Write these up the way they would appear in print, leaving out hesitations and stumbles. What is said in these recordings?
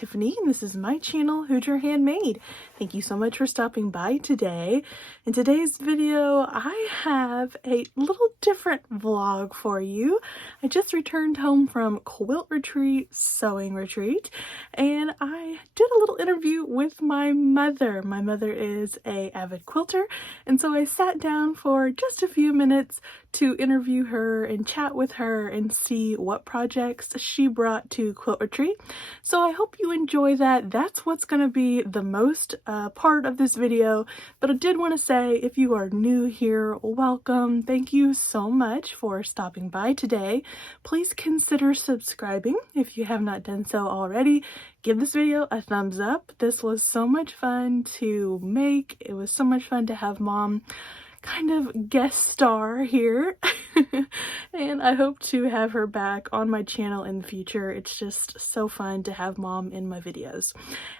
Tiffany, and this is my channel, Hoodie Handmade. Thank you so much for stopping by today. In today's video, I have a little different vlog for you. I just returned home from quilt retreat, sewing retreat, and I did a little interview with my mother. My mother is an avid quilter, and so I sat down for just a few minutes to interview her and chat with her and see what projects she brought to quilt retreat. So I hope you enjoy that. That's what's going to be the most part of this video. But I did want to say, if you are new here, welcome. Thank you so much for stopping by today. Please consider subscribing if you have not done so already. Give this video a thumbs up. This was so much fun to make. It was so much fun to have Mom kind of guest star here. And I hope to have her back on my channel in the future. It's just so fun to have Mom in my videos.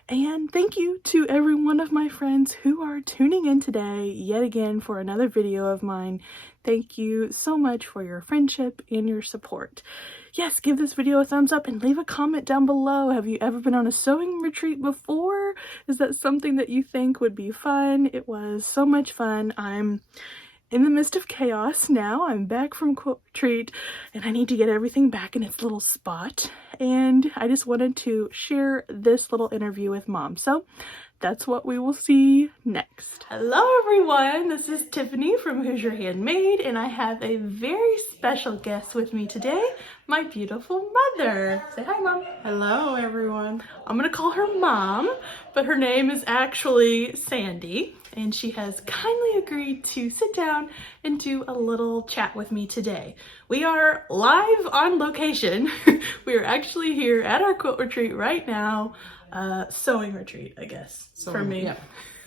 And thank you to every one of my friends who are tuning in today yet again for another video of mine. Thank you so much for your friendship and your support. Yes, give this video a thumbs up and leave a comment down below. Have you ever been on a sewing retreat before? Is that something that you think would be fun? It was so much fun. I'm in the midst of chaos now. I'm back from quilt retreat and I need to get everything back in its little spot. And I just wanted to share this little interview with Mom. So that's what we will see next. Hello everyone, this is Tiffany from Hoodie Handmade, and I have a very special guest with me today, my beautiful mother. Say hi, Mom. Hello everyone. I'm gonna call her Mom, but her name is actually Sandy, and she has kindly agreed to sit down and do a little chat with me today. We are live on location. We are actually here at our quilt retreat right now. Sewing retreat, I guess, for me. Yeah.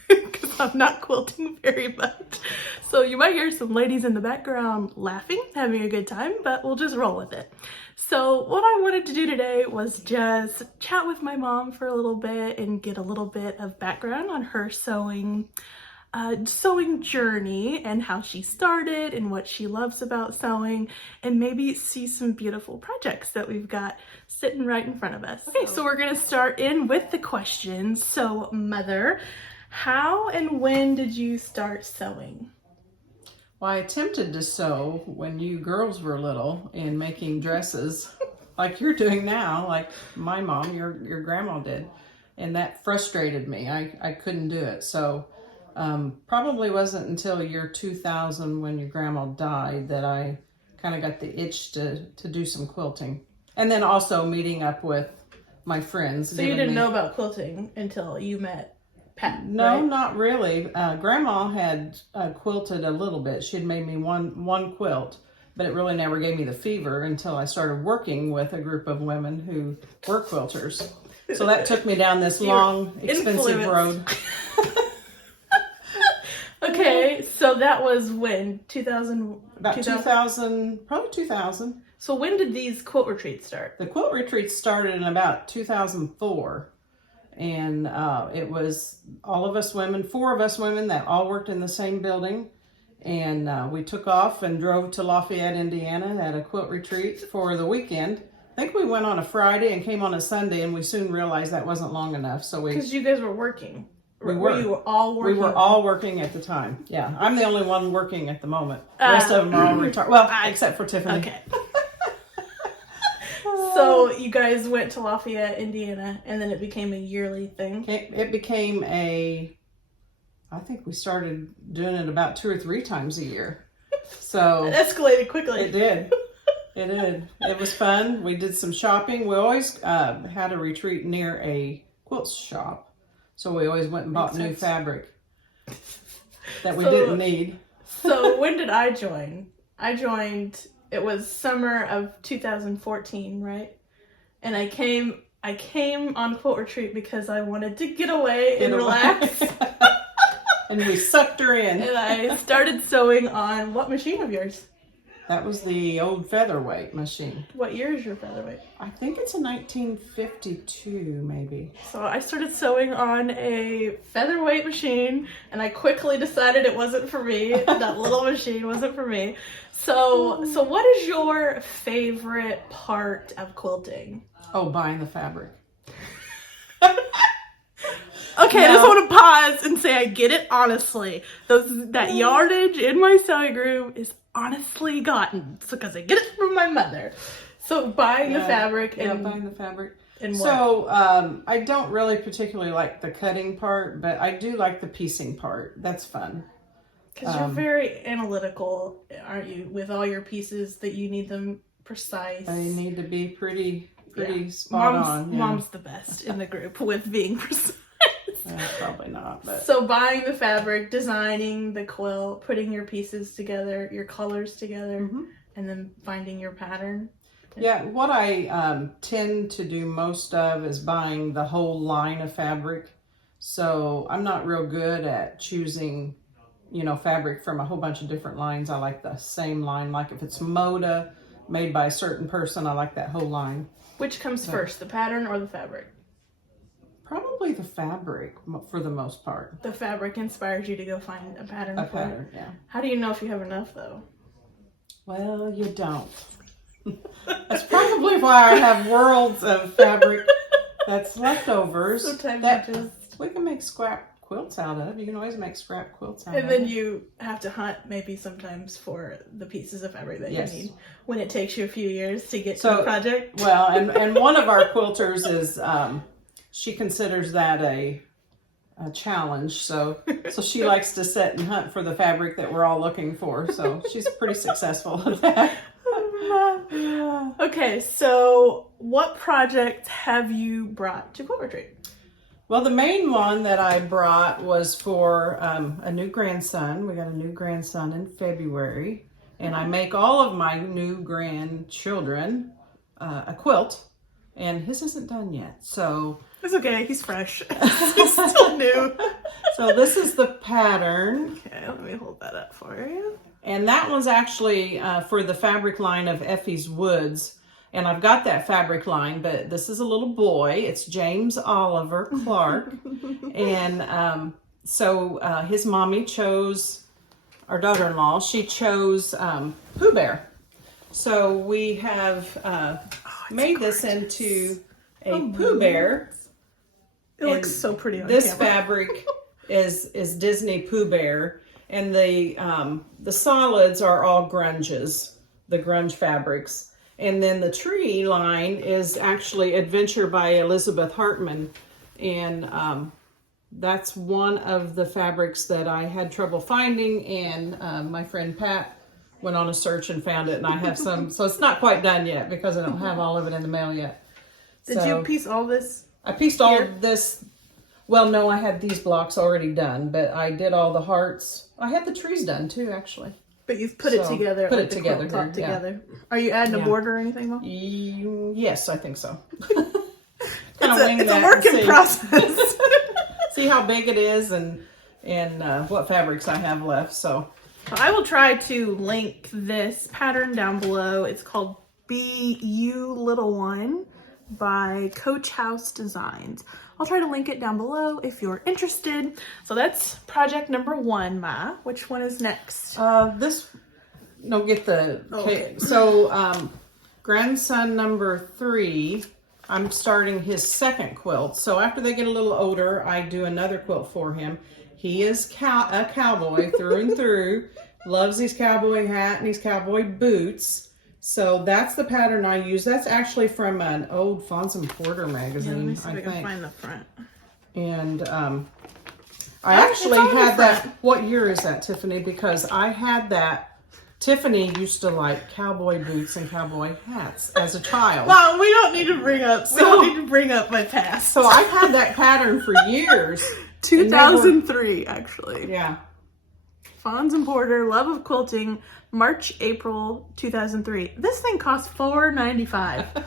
Because I'm not quilting very much. So you might hear some ladies in the background laughing, having a good time, but we'll just roll with it. So what I wanted to do today was just chat with my mom for a little bit and get a little bit of background on her sewing journey and how she started and what she loves about sewing, and maybe see some beautiful projects that we've got sitting right in front of us. Okay, so we're gonna start in with the questions. So Mother, how and when did you start sewing? Well, I attempted to sew when you girls were little in making dresses like you're doing now, like my mom, your grandma did, and that frustrated me. I couldn't do it. So probably wasn't until year 2000 when your grandma died that I kind of got the itch to do some quilting. And then also meeting up with my friends. So you didn't know about quilting until you met Pat? No, right? not really. Grandma had quilted a little bit. She had made me one quilt, but it really never gave me the fever until I started working with a group of women who were quilters. So that took me down this long, expensive road. Okay, so that was when? 2000? About 2000, probably 2000. So when did these quilt retreats start? The quilt retreats started in about 2004. And it was all of us women, 4 of us women that all worked in the same building. And we took off and drove to Lafayette, Indiana at a quilt retreat for the weekend. I think we went on a Friday and came on a Sunday, and we soon realized that wasn't long enough. So because you guys were working. Were you all working? We were all working at the time. Yeah, I'm the only one working at the moment. The rest of them are all retired. Well, except for Tiffany. Okay. So you guys went to Lafayette, Indiana, and then it became a yearly thing? It became I think we started doing it about 2 or 3 times a year. So it escalated quickly. It did. It did. It was fun. We did some shopping. We always had a retreat near a quilt shop. So we always went and bought new fabric that we didn't need. So when did I join? I joined, it was summer of 2014, right? And I came on quilt retreat because I wanted to get away and relax. And we sucked her in. And I started sewing on what machine of yours? That was the old featherweight machine. What year is your featherweight? I think it's a 1952, maybe. So I started sewing on a featherweight machine, and I quickly decided it wasn't for me. That little machine wasn't for me. So what is your favorite part of quilting? Oh, buying the fabric. Okay, I just want to pause and say I get it honestly. That yardage in my sewing room is honestly gotten because I get it from my mother. So buying the fabric and buying the fabric. And so I don't really particularly like the cutting part, but I do like the piecing part. That's fun. Because you're very analytical, aren't you? With all your pieces, that you need them precise. They need to be pretty spot on. Yeah. Mom's the best in the group with being precise. Probably not. But. So buying the fabric, designing the quilt, putting your pieces together, your colors together, and then finding your pattern. Yeah, what I tend to do most of is buying the whole line of fabric. So I'm not real good at choosing, fabric from a whole bunch of different lines. I like the same line. Like if it's Moda, made by a certain person, I like that whole line. Which comes first, the pattern or the fabric? Probably the fabric for the most part. The fabric inspires you to go find a pattern for it. Yeah. How do you know if you have enough though? Well, you don't. That's probably why I have worlds of fabric that's leftovers. Sometimes we can make scrap quilts out of. You can always make scrap quilts out of. And then you have to hunt maybe sometimes for the pieces of fabric that you need when it takes you a few years to get to the project. Well, and one of our quilters is she considers that a challenge. So she likes to sit and hunt for the fabric that we're all looking for. So she's pretty successful at that. Okay, so what project have you brought to Quilt Retreat? Well, the main one that I brought was for a new grandson. We got a new grandson in February, and I make all of my new grandchildren a quilt, and his isn't done yet. So it's okay, he's fresh. He's still new. So this is the pattern. Okay, let me hold that up for you. And that one's actually for the fabric line of Effie's Woods. And I've got that fabric line, but this is a little boy. It's James Oliver Clark. And so his mommy chose, our daughter-in-law, she chose Pooh Bear. So we have made this into a Pooh Bear. It looks so pretty on this camera. Fabric is Disney Pooh Bear. And the solids are all grunges, the grunge fabrics. And then the tree line is actually Adventure by Elizabeth Hartman. And that's one of the fabrics that I had trouble finding. And my friend Pat went on a search and found it. And I have some, so it's not quite done yet because I don't have all of it in the mail yet. Did you piece all this? I pieced all of this. Well, no, I had these blocks already done, but I did all the hearts. I had the trees done too, actually. But you've put it together. Put it together. Together. Are you adding a border or anything, Mom? Yes, I think so. It's a work in process. See how big it is and what fabrics I have left. So I will try to link this pattern down below. It's called Be You Little One by Coach House Designs. I'll try to link it down below if you're interested. So that's project number 1, Ma. Which one is next? Get the okay. So grandson number 3, I'm starting his second quilt. So after they get a little older, I do another quilt for him. He is a cowboy through and through. Loves his cowboy hat and his cowboy boots. So that's the pattern I use. That's actually from an old Fons and Porter magazine. Yeah, let me see if I can find the front. And I actually had that. What year is that, Tiffany? Because I had that. Tiffany used to like cowboy boots and cowboy hats as a child. Mom, we don't need to bring up my past. So I had that pattern for years. 2003, actually. Yeah. Fons and Porter, Love of Quilting, March, April 2003. This thing cost $4.95.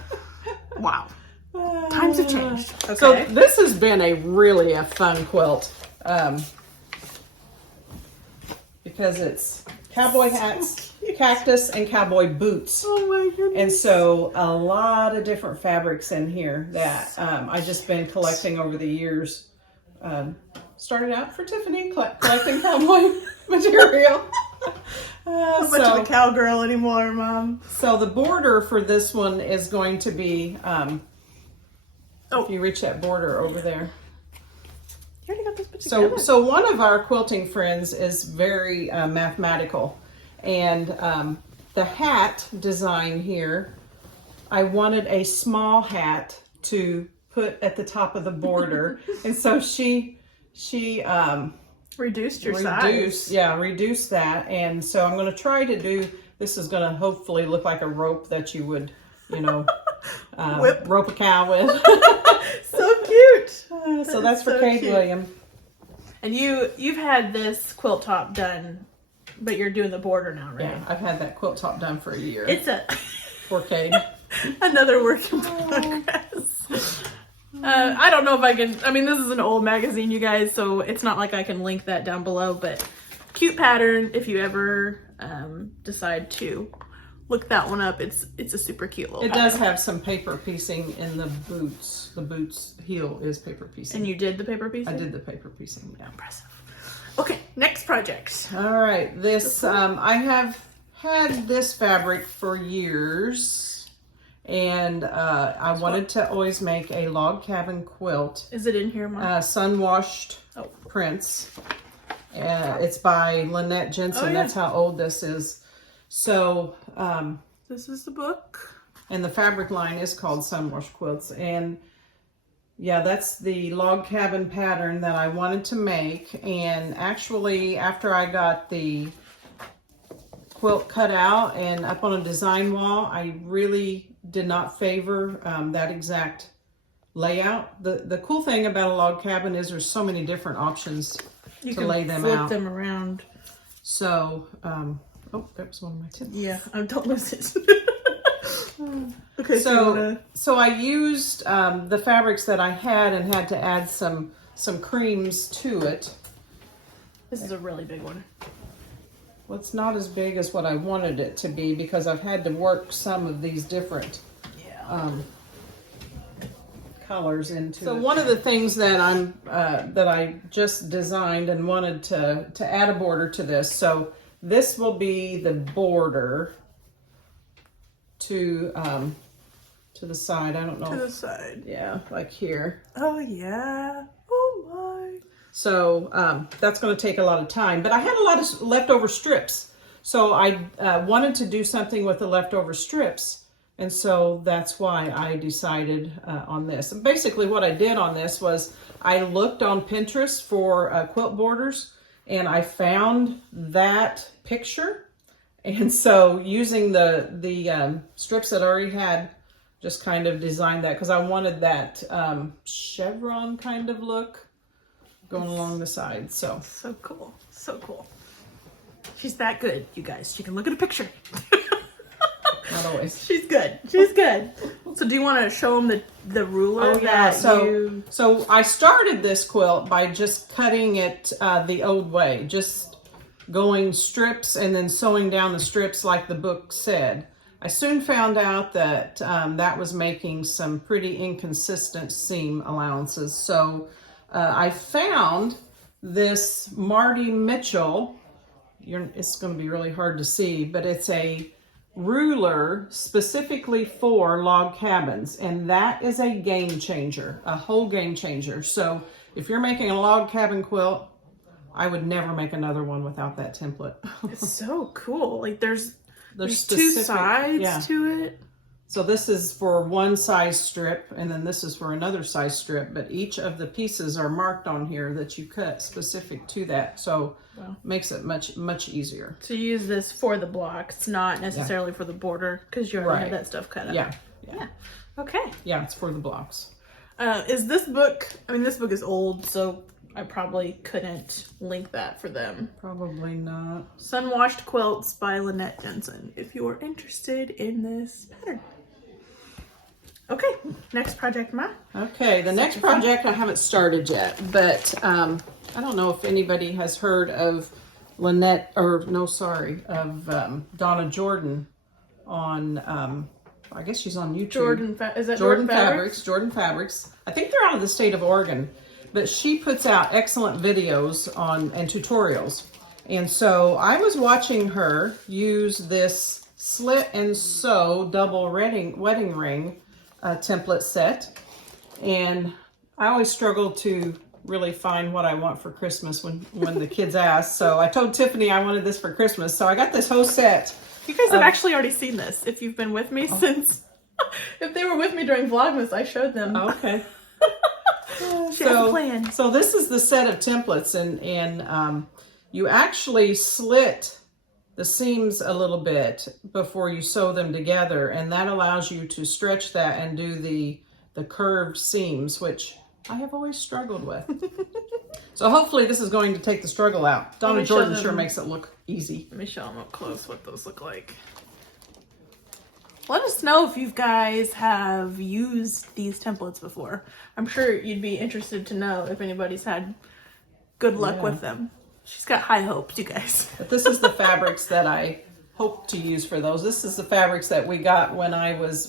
Wow. Times have changed. Okay. So this has been a fun quilt. Because it's cowboy hats, cactus, and cowboy boots. Oh my goodness. And so a lot of different fabrics in here that I've just been collecting over the years. Started out for Tiffany, collecting cowboy material. Not much of a cowgirl anymore, Mom. So the border for this one is going to be Oh. If you reach that border over there. You already got this put together. So one of our quilting friends is very mathematical, and the hat design here, I wanted a small hat to put at the top of the border, and so she reduced your size. Yeah, reduced that, and so I'm going to try to do. This is going to hopefully look like a rope that you would, you know, rope a cow with. So cute. So that's for Kate William. And you've had this quilt top done, but you're doing the border now, right? Yeah, I've had that quilt top done for a year. It's for Kate. Another work in progress. I don't know if I can. I mean, this is an old magazine, you guys, so it's not like I can link that down below. But cute pattern. If you ever decide to look that one up, it's a super cute little. It does have some paper piecing in the boots. The boots heel is paper piecing. And you did the paper piecing? I did the paper piecing. Yeah. Impressive. Okay, next project. All right, this I have had this fabric for years, and I wanted to always make a log cabin quilt. Is it in here, Mom? Sun washed prints. It's by Lynette Jensen. Oh, yeah. That's how old this is. So this is the book, and the fabric line is called Sun Washed Quilts, and yeah, that's the log cabin pattern that I wanted to make. And actually, after I got the quilt cut out and up on a design wall, I really did not favor that exact layout. The cool thing about a log cabin is there's so many different options to lay them out. You can flip them around. So, oh, that was one of my tips. Yeah, don't lose it. Okay, so I used the fabrics that I had and had to add some creams to it. This is a really big one. Well, it's not as big as what I wanted it to be because I've had to work some of these different colors into. So one of the things that that I just designed and wanted to add a border to this. So this will be the border to the side. I don't know. To the side. Yeah, like here. Oh yeah. Oh my. So that's going to take a lot of time. But I had a lot of leftover strips. So I wanted to do something with the leftover strips. And so that's why I decided on this. And basically what I did on this was I looked on Pinterest for quilt borders, and I found that picture. And so using the strips that I already had, just kind of designed that because I wanted that chevron kind of look going along the side. So cool. So cool. She's that good, you guys. She can look at a picture. Not always. She's good. She's good. So do you want to show them the ruler? Oh yeah. So I started this quilt by just cutting it the old way, just going strips and then sewing down the strips like the book said. I soon found out that that was making some pretty inconsistent seam allowances. So I found this Marty Mitchell. It's going to be really hard to see, but it's a ruler specifically for log cabins, and that is a game changer, a whole game changer. So if you're making a log cabin quilt, I would never make another one without that template. It's so cool. Like there's two sides to it. So this is for one size strip, and then this is for another size strip, but each of the pieces are marked on here that you cut specific to that. So makes it much easier. To use this for the block. It's not necessarily for the border because you already have that stuff cut up. Yeah. Okay. Yeah, it's for the blocks. Is this book, I mean, this book is old, so I probably couldn't link that for them. Probably not. Sun Washed Quilts by Lynette Jensen, if you are interested in this pattern. Okay, next project, Ma. Okay, the next project I haven't started yet, but I don't know if anybody has heard of Donna Jordan on, I guess she's on YouTube. Is that Jordan Fabrics? Jordan Fabrics. I think they're out of the state of Oregon, but she puts out excellent videos and tutorials. And so I was watching her use this slit and sew double wedding ring template set, And I always struggle to really find what I want for Christmas when the kids ask. So I told Tiffany I wanted this for Christmas. So I got this whole set. You guys have actually already seen this if you've been with me since. If they were with me during Vlogmas, I showed them. Okay. She has a plan. So this is the set of templates, and you actually slit the seams a little bit before you sew them together, and that allows you to stretch that and do the curved seams, which I have always struggled with. So hopefully this is going to take the struggle out. Donna Jordan sure makes it look easy. Let me show them up close what those look like. Let us know if you guys have used these templates before. I'm sure you'd be interested to know if anybody's had good luck with them. She's got high hopes, you guys. But this is the fabrics that I hope to use for those. This is the fabrics that we got when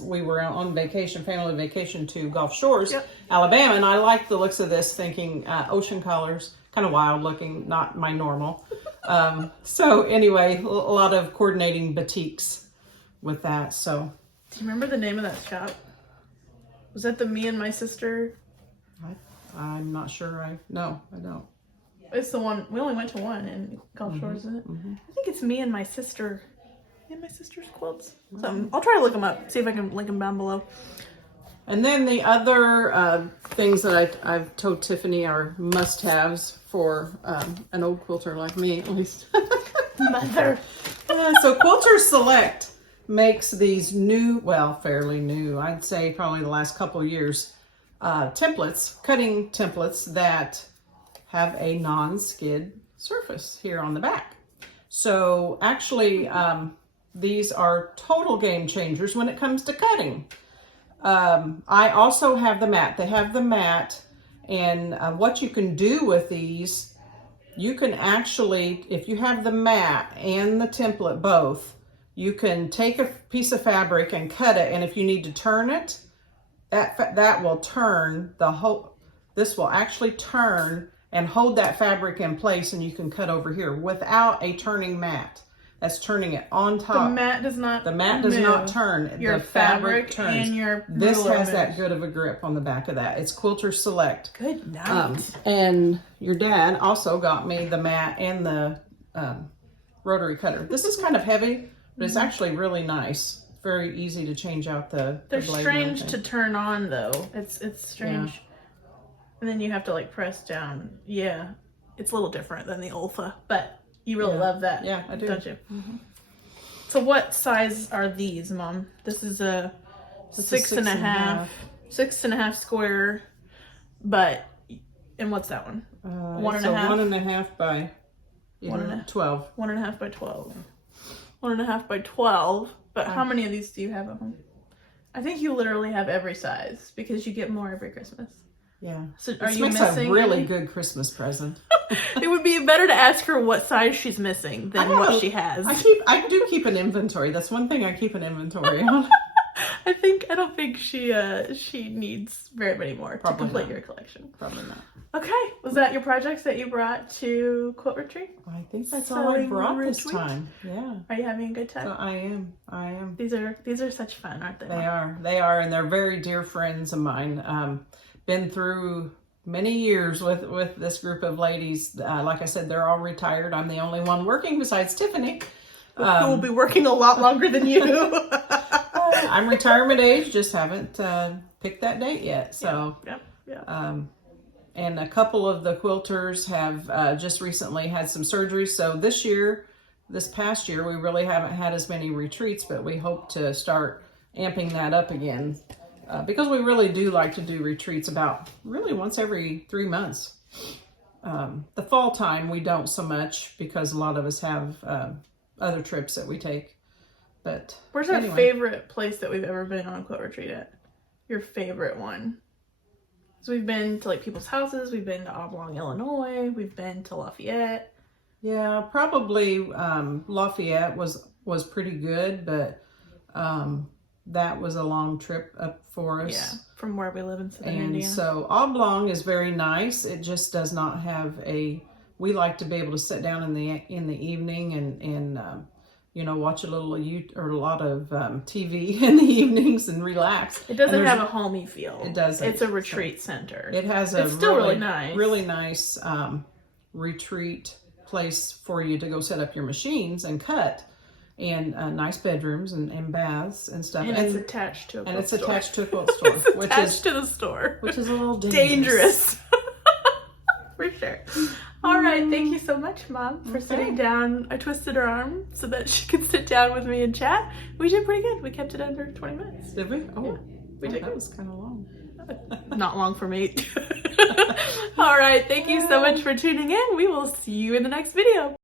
we were on vacation, family vacation to Gulf Shores, Alabama, and I liked the looks of this, thinking ocean colors, kind of wild looking, not my normal. So anyway, a lot of coordinating batiks with that. So do you remember the name of that shop? Was that the Me and My Sister? I'm not sure. No, I don't. It's the one, we only went to one in Gulf Shores, isn't it? I think it's Me and My Sister. Me and My Sister's Quilts. Something. I'll try to look them up, see if I can link them down below. And then the other things that I've told Tiffany are must-haves for an old quilter like me, at least. Mother. So Quilter Select makes these new, well, fairly new, I'd say probably the last couple of years, templates, cutting templates that have a non-skid surface here on the back. So actually, these are total game changers when it comes to cutting. I also have the mat. They have the mat, and what you can do with these, you can actually, if you have the mat and the template both, you can take a piece of fabric and cut it, and if you need to turn it, that will turn the whole, this will actually turn and hold that fabric in place, and you can cut over here without a turning mat. That's turning it on top. The mat does not turn. Your the fabric turns. And your this has that good of a grip on the back of that. It's Quilter Select. Good night. And your dad also got me the mat and the rotary cutter. This is kind of heavy, but it's actually really nice. Very easy to change out the They're blade strange to turn on though. It's strange. Yeah. And then you have to like press down. Yeah. It's a little different than the Olfa, but you really love that. Yeah, I do. Don't you? So what size are these, Mom? This is a 6.5. 6.5 square, but, and what's that one? 1.5? 1.5 by 12. 1.5 by 12. 1.5 by 12. But how many of these do you have at home? I think you literally have every size because you get more every Christmas. Yeah. So are this you makes missing a really any? good Christmas present. It would be better to ask her what size she's missing than what she has. I do keep an inventory. That's one thing I keep an inventory on. I don't think she needs very many more to complete your collection. Probably not. Okay, was that your projects that you brought to Quilt Retreat? I think that's all I brought this time. Yeah. Are you having a good time? So I am. These are such fun, aren't they? They are, and they're very dear friends of mine. Been through many years with this group of ladies. Like I said, they're all retired. I'm the only one working besides Tiffany. Who will be working a lot longer than you. I'm retirement age, just haven't picked that date yet. So, yeah. And a couple of the quilters have just recently had some surgeries. So this past year, we really haven't had as many retreats, but we hope to start amping that up again. Because we really do like to do retreats about really once every 3 months. The fall time, we don't so much because a lot of us have other trips that we take. But where's our favorite place that we've ever been on a quilt retreat at? Your favorite one? So we've been to like people's houses. We've been to Oblong, Illinois. We've been to Lafayette. Yeah, probably Lafayette was pretty good, but that was a long trip up for us. Yeah, from where we live in Southern Indiana. And so Oblong is very nice. It just does not have we like to be able to sit down in the evening and you know, watch a little or a lot of TV in the evenings and relax. It doesn't have a homey feel. It doesn't. It's a retreat center. It has it's still really nice. Really nice retreat place for you to go set up your machines and cut, and nice bedrooms and baths and stuff. And it's attached to a quilt store. Attached to a quilt store. Which is to the store. Which is a little dangerous. For sure. All right, thank you so much, Mom, for sitting down. I twisted her arm so that she could sit down with me and chat. We did pretty good. We kept it under 20 minutes. Did we? Oh, yeah, we did. That was kind of long. Not long for me. All right, thank you so much for tuning in. We will see you in the next video.